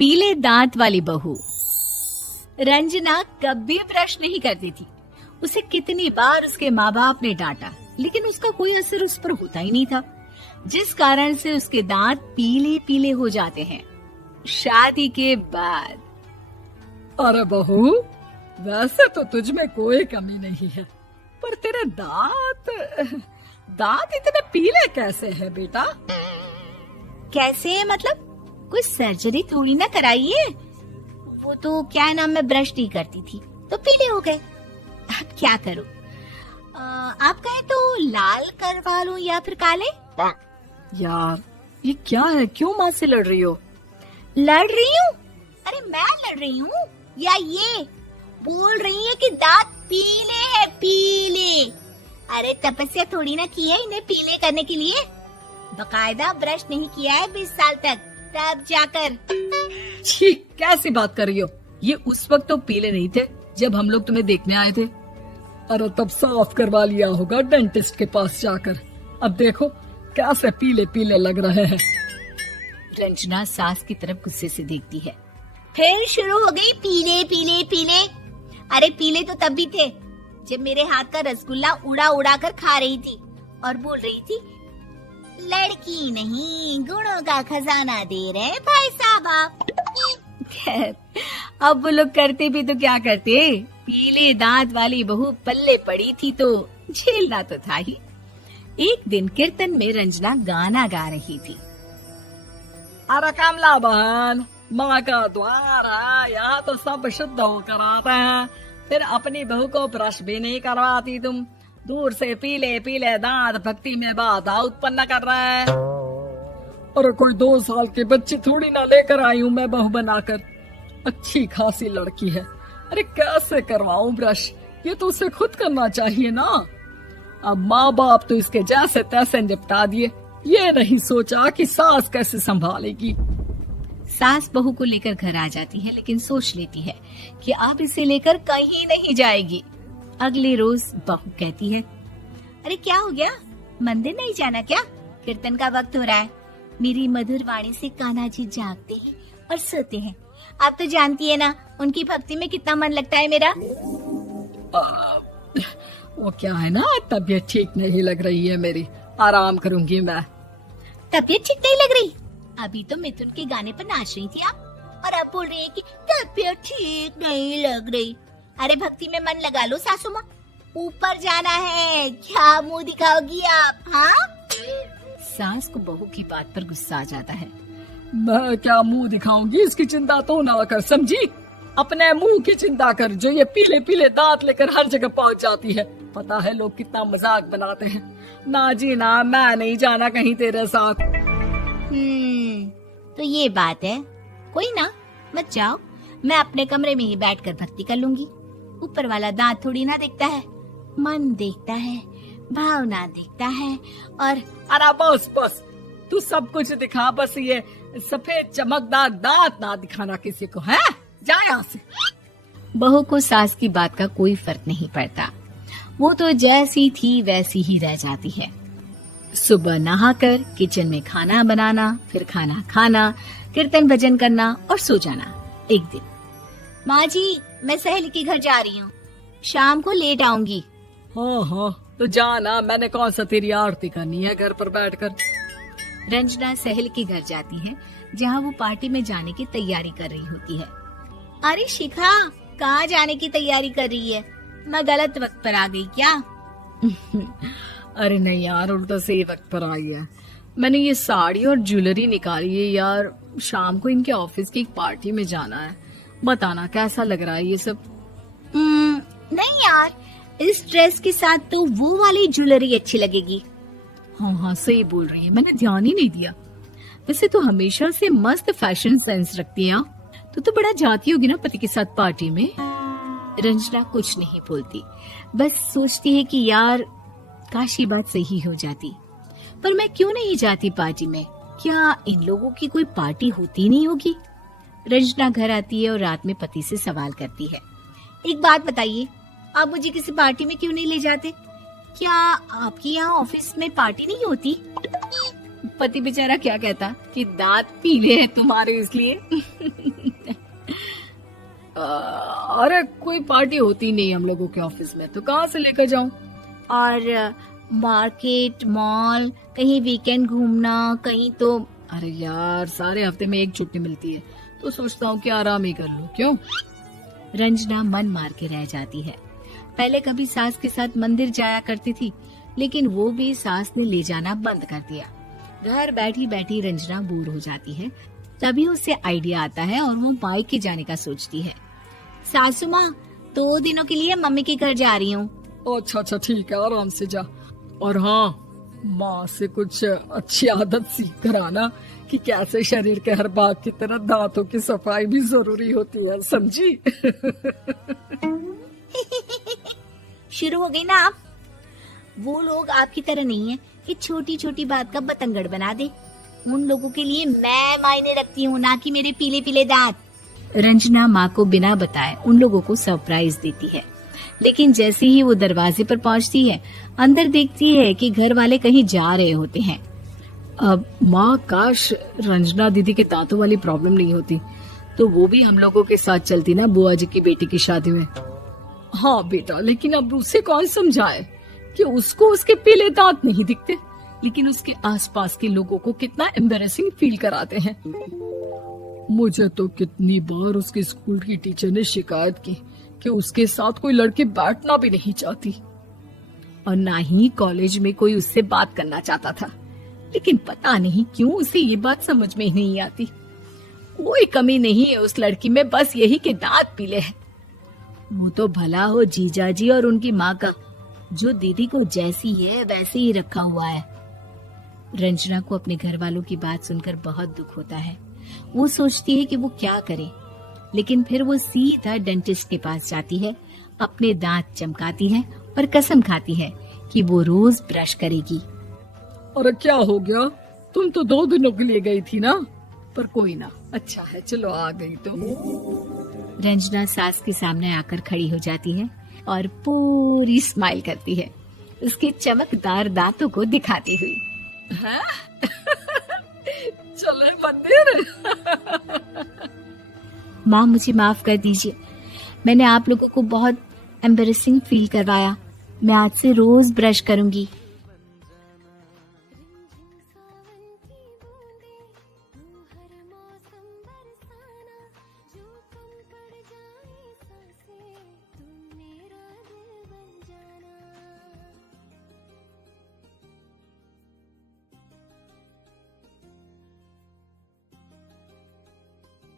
पीले दांत वाली बहू। रंजना कभी ब्रश नहीं करती थी। उसे कितनी बार उसके माँ बाप ने डांटा, लेकिन उसका कोई असर उस पर होता ही नहीं था, जिस कारण से उसके दांत पीले पीले हो जाते हैं। शादी के बाद। अरे बहू, वैसे तो तुझ में कोई कमी नहीं है, पर तेरे दांत इतने पीले कैसे है बेटा? कैसे मतलब? कोई सर्जरी थोड़ी ना कराइए। वो तो क्या नाम, मैं ब्रश नहीं करती थी तो पीले हो गए। अब क्या करूं? आप कहें तो लाल करवा लूं या फिर काले? यार ये क्या है, क्यों माँ से लड़ रही हो? लड़ रही हूँ? अरे मैं लड़ रही हूँ या ये बोल रही है कि दांत पीले हैं, पीले। अरे तपस्या थोड़ी ना की है इन्हें पीले करने के लिए। बकायदा ब्रश नहीं किया है 20 साल तक, तब जाकर। छी, कैसी बात कर रही हो? ये उस वक्त तो पीले नहीं थे जब हम लोग तुम्हें देखने आए थे। अरे तब साफ करवा लिया होगा डेंटिस्ट के पास जाकर। अब देखो कैसे पीले पीले लग रहे हैं। रंजना सास की तरफ गुस्से से देखती है। फिर शुरू हो गई पीले पीले पीले। अरे पीले तो तब भी थे जब मेरे हाथ का रसगुल्ला उड़ा उड़ा कर खा रही थी और बोल रही थी, लड़की नहीं गुणों का खजाना दे रहे भाई साहब आप। खैर, अब वो लोग करते भी तो क्या करते, पीले दांत वाली बहू पल्ले पड़ी थी तो झेलना तो था ही। एक दिन कीर्तन में रंजना गाना गा रही थी। अरे कमला बहन, माँ का द्वार है, यहाँ तो सब शुद्ध होकर आते हैं, फिर अपनी बहू को ब्रश भी नहीं करवाती तुम। दूर से पीले पीले दांत भक्ति में बाधा उत्पन्न कर रहे हैं। अरे कोई 2 साल के बच्ची थोड़ी ना लेकर आई हूँ मैं बहू बनाकर। अच्छी खासी लड़की है, अरे कैसे करवाऊं ब्रश? ये तो उसे खुद करना चाहिए ना। अब माँ बाप तो इसके जैसे तैसे निपटा दिए, ये नहीं सोचा कि सास कैसे संभालेगी। सास बहू को लेकर घर आ जाती है, लेकिन सोच लेती है कि अब इसे लेकर कहीं नहीं जाएगी। अगले रोज बहू कहती है, अरे क्या हो गया, मंदिर नहीं जाना क्या? कीर्तन का वक्त हो रहा है। मेरी मधुर वाणी से कान्हा जी जागते हैं और सोते हैं। आप तो जानती है ना उनकी भक्ति में कितना मन लगता है मेरा। वो क्या है ना, तबीयत ठीक नहीं लग रही है मेरी, आराम करूंगी मैं। तबीयत ठीक नहीं लग रही? अभी तो मिथुन के गाने पर नाच रही थी आप, और अब बोल रही है कि तबीयत ठीक नहीं लग रही। अरे भक्ति में मन लगा लो सासू माँ, ऊपर जाना है, क्या मुंह दिखाओगी आप? हाँ? सास को बहू की बात पर गुस्सा आ जाता है। मैं क्या मुंह दिखाऊंगी, इसकी चिंता तो ना कर, समझी? अपने मुंह की चिंता कर, जो ये पीले पीले दांत लेकर हर जगह पहुंच जाती है। पता है लोग कितना मजाक बनाते हैं। ना जी ना, मैं नहीं जाना कहीं तेरे साथ। तो ये बात है, कोई ना, मत जाओ, मैं अपने कमरे में ही बैठकर भक्ति कर लूंगी। ऊपर वाला दांत थोड़ी ना देखता है, मन देखता है, भावना देखता है। और अरे बस बस, तू सब कुछ दिखा, बस ये सफेद चमकदार दांत ना दिखाना किसी को, है? जा यहाँ से। बहू को सास की बात का कोई फर्क नहीं पड़ता, वो तो जैसी थी वैसी ही रह जाती है। सुबह नहाकर किचन में खाना बनाना, फिर खाना खाना, कीर्तन भजन करना और सो जाना। एक दिन, माँ जी मैं सहेली के घर जा रही हूँ, शाम को लेट आऊंगी। हाँ हाँ तो जाना, मैंने कौन सा तेरी आरती करनी है घर पर बैठकर। रंजना सहेली के घर जाती है, जहाँ वो पार्टी में जाने की तैयारी कर रही होती है। अरे शिखा, कहाँ जाने की तैयारी कर रही है? मैं गलत वक्त पर आ गई क्या? अरे नहीं यार, उल्टा सही वक्त पर आई है। मैंने ये साड़ी और ज्वेलरी निकाली है यार, शाम को इनके ऑफिस की एक पार्टी में जाना है। बताना कैसा लग रहा है ये सब? नहीं यार, इस ड्रेस के साथ तो वो वाली ज्वेलरी अच्छी लगेगी। हाँ हाँ सही बोल रही है, मैंने ध्यान ही नहीं दिया। वैसे तो हमेशा से मस्त फैशन सेंस रखती है। तो बड़ा जाती होगी ना पति के साथ पार्टी में। रंजना कुछ नहीं बोलती, बस सोचती है कि यार काश ये बात सही हो जाती, पर मैं क्यों नहीं जाती पार्टी में? क्या इन लोगों की कोई पार्टी होती नहीं होगी? रंजना घर आती है और रात में पति से सवाल करती है, एक बात बताइए, आप मुझे किसी पार्टी में क्यों नहीं ले जाते? क्या आपके यहाँ ऑफिस में पार्टी नहीं होती? पति बेचारा क्या कहता कि दांत पीले हैं तुम्हारे इसलिए। अरे कोई पार्टी होती नहीं हम लोगों के ऑफिस में, तो कहाँ से लेकर जाऊं? और मार्केट, मॉल, कहीं वीकेंड घूमना, कहीं तो। अरे यार, सारे हफ्ते में एक छुट्टी मिलती है, तो सोचता हूँ कि आराम ही कर लूं। क्यों? रंजना मन मार के रह जाती है। पहले कभी सास के साथ मंदिर जाया करती थी, लेकिन वो भी सास ने ले जाना बंद कर दिया। घर बैठी बैठी रंजना बोर हो जाती है। तभी उसे आइडिया आता है और वो मायके जाने का सोचती है। सासू माँ, 2 दिनों के लिए मम्मी के घर जा रही हूँ। अच्छा अच्छा, ठीक है, आराम से जा। और हाँ, माँ से कुछ अच्छी आदत सीख कर आना कि कैसे शरीर के हर भाग की तरह दांतों की सफाई भी जरूरी होती है, समझी? शुरू हो गई ना आप। वो लोग आपकी तरह नहीं है कि छोटी छोटी बात का बतंगड़ बना दे। उन लोगों के लिए मैं मायने रखती हूँ, ना कि मेरे पीले पीले दांत। रंजना माँ को बिना बताए उन लोगों को सरप्राइज देती है, लेकिन जैसे ही वो दरवाजे पर पहुँचती है, अंदर देखती है कि घर वाले कहीं जा रहे होते हैं। अब माँ, काश रंजना दीदी के दांतों वाली प्रॉब्लम नहीं होती, तो वो भी हम लोगों के साथ चलती ना बुआ जी की बेटी की शादी में। हाँ बेटा, लेकिन अब उसे कौन समझाए कि उसको उसके पीले दांत नहीं दिखते, लेकिन उसके आसपास के लोगों को कितना एम्बैरेसिंग फील कराते हैं। मुझे तो कितनी बार उसके स्कूल की टीचर ने शिकायत की कि उसके साथ कोई लड़की बैठना भी नहीं चाहती, और ना ही कॉलेज में कोई उससे बात करना चाहता था। लेकिन पता नहीं क्यों उसे ये बात समझ में ही नहीं आती। कोई कमी नहीं है उस लड़की में, बस यही कि दांत पीले हैं। वो तो भला हो जीजा जी और उनकी माँ का, जो दीदी को जैसी है वैसे ही रखा हुआ है। रंजना को अपने घर वालों की बात सुनकर बहुत दुख होता है। वो सोचती है कि वो क्या करे, लेकिन फिर वो सीधा डेंटिस्ट के पास जाती है, अपने दांत चमकाती है और कसम खाती है कि वो रोज ब्रश करेगी। अरे क्या हो गया? तुम तो 2 दिनों के लिए गई थी ना? पर कोई ना, अच्छा है, चलो आ गई तो। रंजना सास के सामने आकर खड़ी हो जाती है और पूरी स्माइल करती है, उसके चमकदार दांतों को दिखाती हुई। हैं? चले मंदिर। माँ, मुझे माफ कर दीजिए, मैंने आप लोगों को बहुत एम्बैरेसिंग फील करवाया। मैं आज से रोज ब्रश करूंगी।